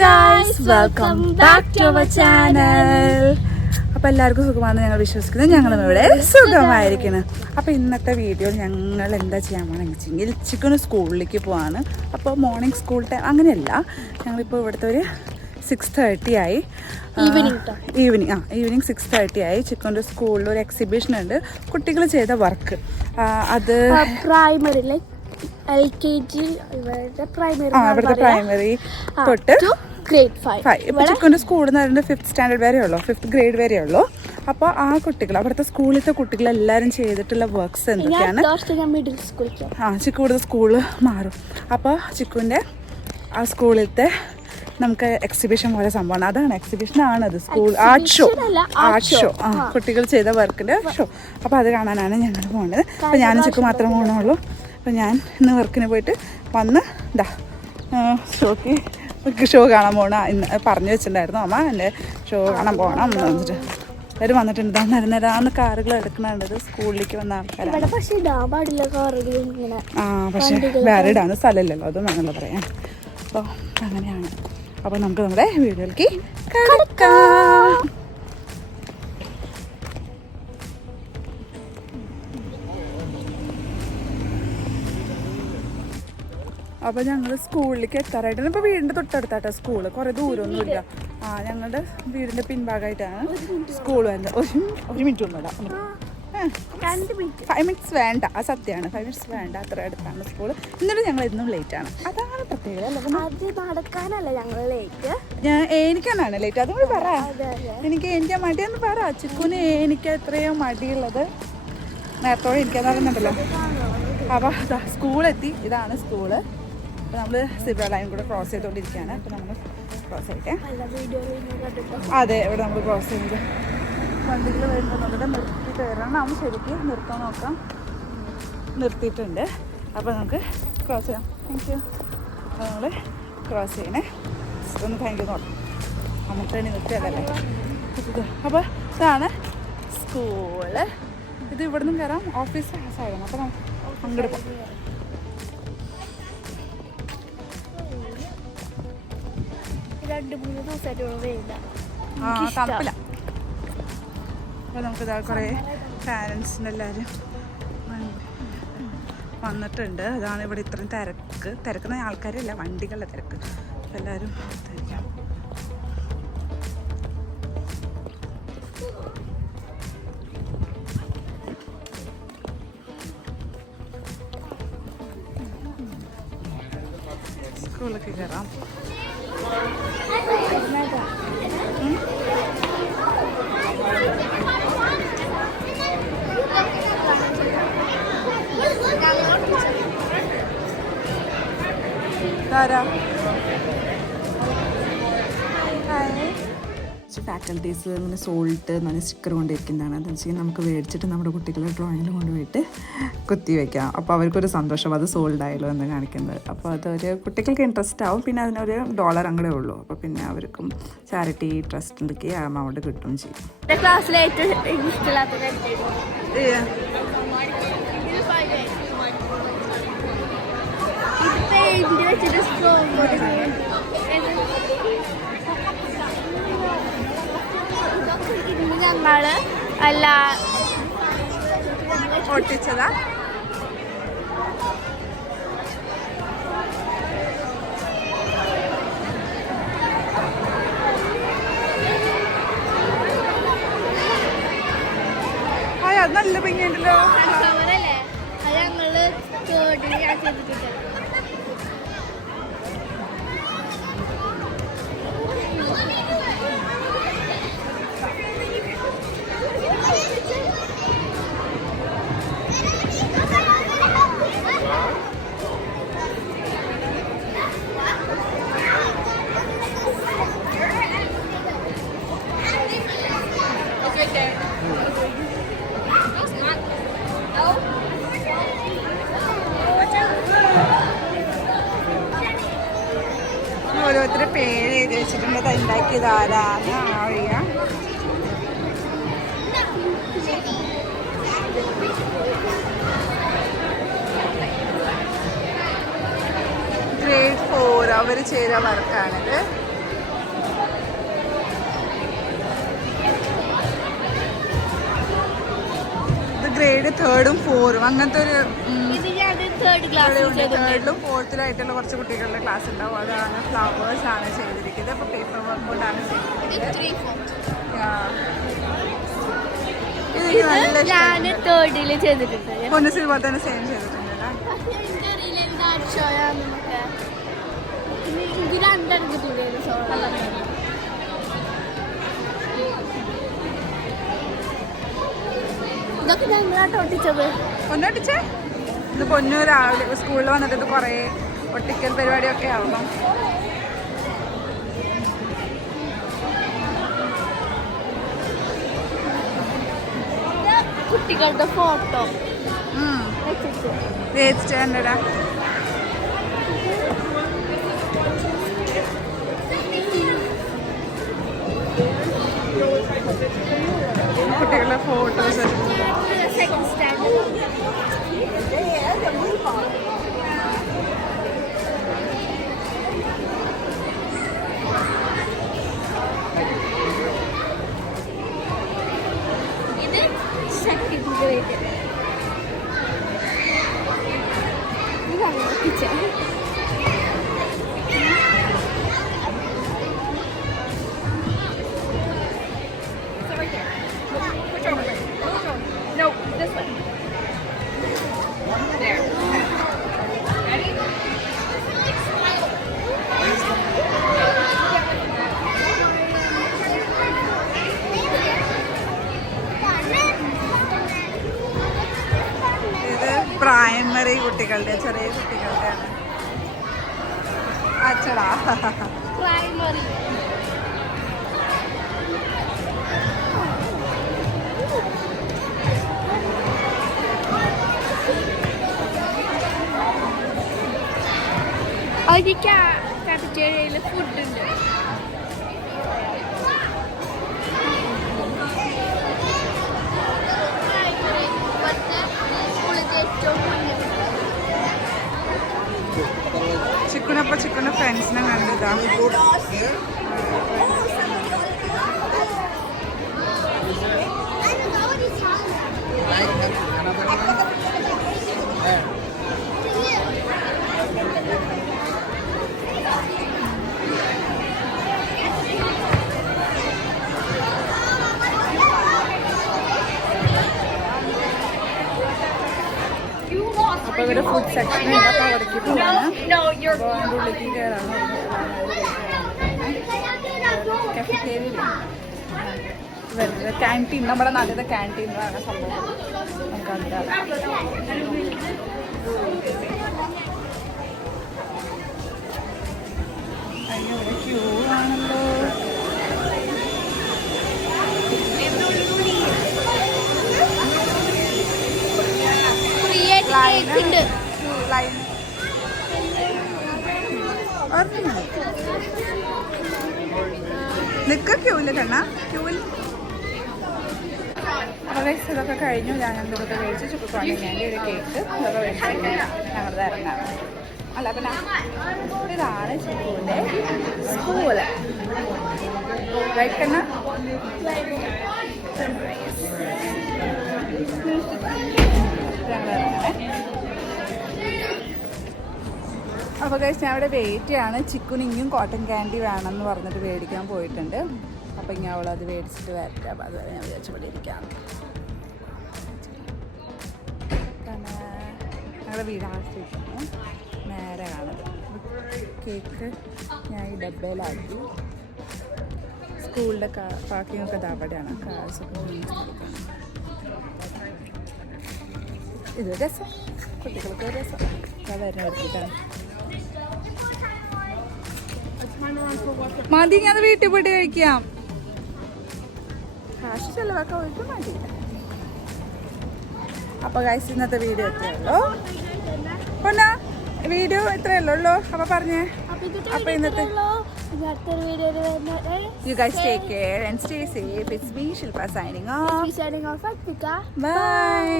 Guys welcome back to our channel അപ്പൊ എല്ലാവർക്കും സുഖമാണെന്ന് ഞങ്ങൾ വിശ്വസിക്കുന്നു. ഞങ്ങളും ഇവിടെ സുഖമായിരിക്കണം അപ്പൊ ഇന്നത്തെ വീഡിയോ ഞങ്ങൾ എന്താ ചെയ്യാൻ പോകണമെന്ന് വെച്ചെങ്കിൽ ചിക്കന് സ്കൂളിലേക്ക് പോവാണ്. അപ്പോൾ മോർണിംഗ് സ്കൂൾ ടൈം അങ്ങനെയല്ല. ഞങ്ങളിപ്പോൾ ഇവിടുത്തെ ഒരു സിക്സ് തേർട്ടി ആയി. ഈവനിങ് ആ ഈവനിങ് സിക്സ് തേർട്ടി ആയി. ചിക്കന്റെ സ്കൂളിൽ ഒരു എക്സിബിഷൻ ഉണ്ട്. കുട്ടികൾ ചെയ്ത വർക്ക് അത് primary like L K G ഇവരുടെ പ്രൈമറി ഇവിടുത്തെ പ്രൈമറി തൊട്ട് ഗ്രേഡ് ഫൈവ് ഫൈവ് ഇപ്പൊ ചിക്കുന്റെ സ്കൂളിൽ നിന്ന് പറയുന്നത് ഫിഫ്ത്ത് സ്റ്റാൻഡേർഡ് വരെ ഉള്ളൂ. ഫിഫ്ത്ത് ഗ്രേഡ് വരെ ഉള്ളൂ. അപ്പോൾ ആ കുട്ടികൾ അവിടുത്തെ സ്കൂളിലത്തെ കുട്ടികൾ എല്ലാവരും ചെയ്തിട്ടുള്ള വർക്ക്സ് എന്തൊക്കെയാണ്? ആ ചിക്കു ഇവിടുത്തെ സ്കൂൾ മാറും. അപ്പോൾ ചിക്കുവിന്റെ ആ സ്കൂളിലത്തെ നമുക്ക് എക്സിബിഷൻ പോലെ സംഭവമാണ്. അതാണ് എക്സിബിഷൻ ആണ് അത് school art show art show ആ കുട്ടികൾ ചെയ്ത വർക്കിന്റെ ഷോ അപ്പോൾ അത് കാണാനാണ് ഞങ്ങൾ പോകുന്നത് അപ്പോൾ ഞാനും ചിക്കു മാത്രമേ പോകണുള്ളൂ അപ്പോൾ ഞാൻ ഇന്ന് വർക്കിന് പോയിട്ട് വന്ന് ഇതാ ഷോക്ക് ഷോ കാണാൻ പോകണം ഇന്ന് പറഞ്ഞു വെച്ചിട്ടുണ്ടായിരുന്നു. അമ്മ എന്റെ ഷോ കാണാൻ പോകണം എന്ന് പറഞ്ഞിട്ട്. അവർ വന്നിട്ടുണ്ട്. ഇതാ നേരം നേരം കാറുകൾ എടുക്കണത് സ്കൂളിലേക്ക് വന്ന ആൾക്കാരാണ്. ആ പക്ഷെ വേറെ ഇടാൻ സ്ഥലമില്ലല്ലോ. അതും വേണമല്ലോ പറയാൻ അപ്പോൾ അങ്ങനെയാണ്. അപ്പോൾ നമുക്ക് നമ്മുടെ വീഡിയോയിലേക്ക് കിടക്കാം. അപ്പോൾ ഞങ്ങൾ സ്കൂളിലേക്ക് എത്താറായിട്ടാണ്. ഇപ്പോൾ വീടിന്റെ തൊട്ടടുത്താട്ടോ സ്കൂൾ. കുറേ ദൂരമൊന്നുമില്ല ആ ഞങ്ങളുടെ വീടിന്റെ പിൻഭാഗമായിട്ടാണ് സ്കൂൾ വരുന്നത്. ഒരു ഒരു മിനിറ്റ് ഒന്നുമില്ല. മിനിറ്റ്. ഫൈവ് മിനിറ്റ്സ് വേണ്ട. ആ സത്യമാണ് ഫൈവ് മിനിറ്റ്സ് വേണ്ട. അത്ര അടുത്താണ് സ്കൂൾ എന്നിട്ട് ഞങ്ങൾ ഇന്നും ലേറ്റ് ആണ്. അതാണ് പ്രത്യേകത ഞാൻ എനിക്കാണ് ലേറ്റ് അതുകൊണ്ട് പറ. എനിക്ക് എനിക്ക് മടിയെന്ന് പറ. ചിക്കുന് എനിക്ക് എത്രയോ മടിയുള്ളത്. നേരത്തോടെ എനിക്കെന്ന് പറയുന്നുണ്ടല്ലോ അപ്പോൾ സ്കൂളെത്തി. ഇതാണ് സ്കൂൾ. അപ്പോൾ നമ്മൾ സിബ്ര ലൈൻ കൂടെ ക്രോസ് ചെയ്തുകൊണ്ടിരിക്കുകയാണ്. അപ്പോൾ നമ്മൾ ക്രോസ് ചെയ്യട്ടെ കണ്ടിട്ട്. അതെ ഇവിടെ നമ്മൾ ക്രോസ് ചെയ്യുന്നത് വണ്ടികൾ വരുമ്പോൾ നിർത്തി കയറണം. ശരിക്കും നിർത്താൻ നോക്കാം. നിർത്തിയിട്ടുണ്ട്. അപ്പോൾ നമുക്ക് ക്രോസ് ചെയ്യാം. താങ്ക് യു അപ്പോൾ നമ്മൾ ക്രോസ് ചെയ്യണേ. ഒന്ന് താങ്ക് യു നോക്കാം. നമുക്ക് വേണ്ടി നിർത്തിയതല്ലേ? അപ്പോൾ ഇതാണ് സ്കൂൾ ഇത് ഇവിടെ നിന്നും കയറാം ഓഫീസ് സൈഡാണ് അപ്പോൾ നമുക്ക് അങ്ങോട്ട് പോകാം രണ്ട് മൂന്ന് ദിവസമായിട്ട് തണുപ്പില്ല. അപ്പോൾ നമുക്കിതാ കുറേ പാരൻസിന്റെ എല്ലാവരും വന്നിട്ടുണ്ട്. അതാണ് ഇവിടെ ഇത്രയും തിരക്ക്. തിരക്കുന്ന ആൾക്കാരല്ല വണ്ടികളുടെ തിരക്ക്. എല്ലാവരും തിരക്കാം. സ്കൂളിലേക്ക് കയറാം Tara. ഫാക്കൽറ്റീസ് ഇങ്ങനെ സോൾട്ട് എന്ന് പറഞ്ഞ സ്റ്റിക്കർ കൊണ്ടിരിക്കുന്നതാണ് അതെന്ന് വെച്ചാൽ നമുക്ക് മേടിച്ചിട്ട് നമ്മുടെ കുട്ടികളെ ഡ്രോയിങ്ങിൽ കൊണ്ടുപോയിട്ട് കുത്തി വയ്ക്കാം അപ്പോൾ അവർക്കൊരു സന്തോഷം അത് സോൾഡ് ആയല്ലോ എന്ന് കാണിക്കുന്നത്. അപ്പോൾ അതൊരു കുട്ടികൾക്ക് ഇൻട്രസ്റ്റ് ആവും. പിന്നെ അതിനൊരു ഡോളർ അങ്ങടെ ഉള്ളൂ. അപ്പോൾ പിന്നെ അവർക്കും ചാരിറ്റി ട്രസ്റ്റിലേക്ക് ആ എമൗണ്ട് കിട്ടുകയും ചെയ്യും. ക്ലാസ്സിലെ ഏറ്റവും ഇഷ്ടമില്ലാത്ത ഞങ്ങൾ അല്ല ഒട്ടിച്ചതാ. നല്ല ഭംഗിയുണ്ടല്ലോ. ഞങ്ങൾ ഞാൻ ചെയ്തിട്ടുണ്ട്. ഇതാരാധ ആഴിയ ഗ്രേഡ് ഫോർ അവർ ചെയ്ത വർക്കാണിത് ഇത് ഗ്രേഡ് തേർഡും ഫോറും അങ്ങനത്തെ ഒരു തേർഡ് ക്ലാസ്സിൽ തേർഡിലും ഫോർത്തിലായിട്ടുള്ള കുറച്ച് കുട്ടികളുടെ ക്ലാസ് ഉണ്ടാവും. അതാണ് ഫ്ലവേഴ്സ് ആണ് ചെയ്തിരിക്കുന്നത്. അപ്പോൾ പേപ്പർ വർക്ക് കൊണ്ടാണ് ചെയ്തിരിക്കുന്നത്. ചെയ്തിട്ടുണ്ട്. പൊന്നസിൽ പോലെ തന്നെ സെയിം ചെയ്തിട്ടുണ്ടല്ലേ ഇത് രണ്ടെടുത്തിട്ടുണ്ട് ഇതൊക്കെ ഞങ്ങളാട്ടോ ഒട്ടിച്ചത്? പൊന്നൊട്ടിച്ചേ ഇത് പൊന്നു രാവിലെ സ്കൂളിൽ വന്നിട്ട് ഇത് കുറേ ഒട്ടിക്കൽ പരിപാടിയൊക്കെ ഇത് കുട്ടികളുടെ ഫോട്ടോ. ഉം. കുട്ടികളുടെ ഫോട്ടോസ് പ്രൈമറി കുട്ടികളുടെ ചെറിയ കുട്ടികളുടെ അച്ചടാ. പ്രൈമറി ഒരു കാറ്റഗറിയിൽ ഫുഡ് చిక్కునప్ప చిక్కున ఫ్రెండ్స్ నందా అప్పుడు కూడా ఫుడ్ సెక్షన్ ഉള്ളിലേക്ക് കയറാൻ വരുന്നത് ക്യാന്റീൻ നമ്മുടെ നല്ലത് ക്യാന്റീൻ ആണ് സംഭവം. നമുക്ക് കണ്ടാൽ അയ്യോ ഇവിടെ ക്യൂ ആണല്ലോ. കേക്ക് ഉണ്ട്. നിക്ക ക്യൂവിൽ കണ്ണ ക്യൂവിൽ അപ്പോൾ ഇതൊക്കെ കഴിഞ്ഞു. ഞാൻ എന്തൊക്കെ കഴിച്ച്? ചുക്കുവാണെങ്കിൽ ഒരു കേക്ക് ഇതൊക്കെ മേടിച്ചിട്ട് ഞങ്ങളുടെ ഇറങ്ങാം. അല്ല പിന്നെ ഇതാണ് ചുക്കുവിന്റെ സ്കൂൾ. റൈറ്റ് കണ്ണ ഞങ്ങൾ ഇറങ്ങണേ അപ്പോൾ കഴിച്ച് ഞാൻ അവിടെ വെയിറ്റ് ചെയ്യാണ്. ചിക്കുനിങ്ങും കോട്ടൺ ക്യാൻഡി വേണമെന്ന് പറഞ്ഞിട്ട് മേടിക്കാൻ പോയിട്ടുണ്ട്. അപ്പോൾ ഇനി അവളത് മേടിച്ചിട്ട് വരട്ടെ. അപ്പോൾ അതുവരെ ഞാൻ വിചാരിച്ചു ഇവിടെ ഇരിക്കാം. ഞങ്ങളുടെ വീട് ആ നേരെ കാണത് കേക്ക് ഞാൻ ഈ ഡബ്ബയിലാക്കി. സ്കൂളിന്റെ പാർക്കിംഗ് ഒക്കെ താപടിയാണ് കാഴ്ച ഇത് രസം. കുട്ടികൾക്ക് രസം. വരുന്ന മതി ഞാൻ വീട്ടിൽ പോയിട്ട് കഴിക്കാം. കാശ് ചെലവാക്കാൻ അപ്പൊ ഗൈസ് ഇന്നത്തെ വീഡിയോ എത്രയുള്ളൂ പൊന്നാ വീഡിയോ ഇത്രയല്ലേ ഉള്ളൂ. അപ്പൊ പറഞ്ഞേ. അപ്പൊ ഇന്നത്തെ You guys take you guys take care and stay safe it's off. Shilpa signing off signing off. Bye. Bye